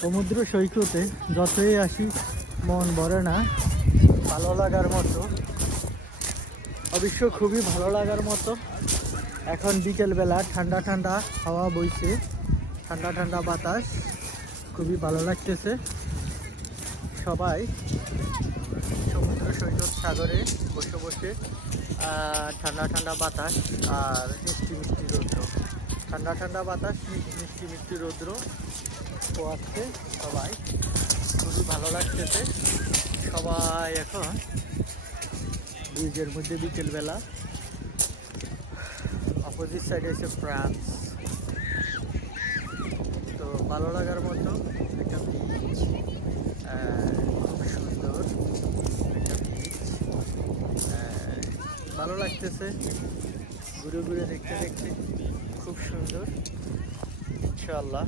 সমুদ্র সৈকতে যতই আসি মন ভরে না, ভালো লাগার মতো, অবশ্য খুবই ভালো লাগার মতো। এখন বিকেলবেলা ঠান্ডা ঠান্ডা হাওয়া বইছে, ঠান্ডা ঠান্ডা বাতাস, খুবই ভালো লাগতেছে। সবাই সমুদ্র সৈকত সাগরে বসে বসে ঠান্ডা ঠান্ডা বাতাস আর মিষ্টি মিষ্টি রৌদ্র, ঠান্ডা ঠান্ডা বাতাস, মিষ্টি মিষ্টি রৌদ্র পোয়াচ্ছে। সবাই খুবই ভালো লাগতেছে। সবাই এখন ব্রিজের মধ্যে বিকেলবেলা, অপোজিট সাইডে এসে ফ্রান্স। তো ভালো লাগার মতো একটা বিচ, খুব সুন্দর একটা বিচ, ভালো লাগতেছে ঘুরে ঘুরে দেখতে দেখতে, খুব সুন্দর। ইনশাআল্লাহ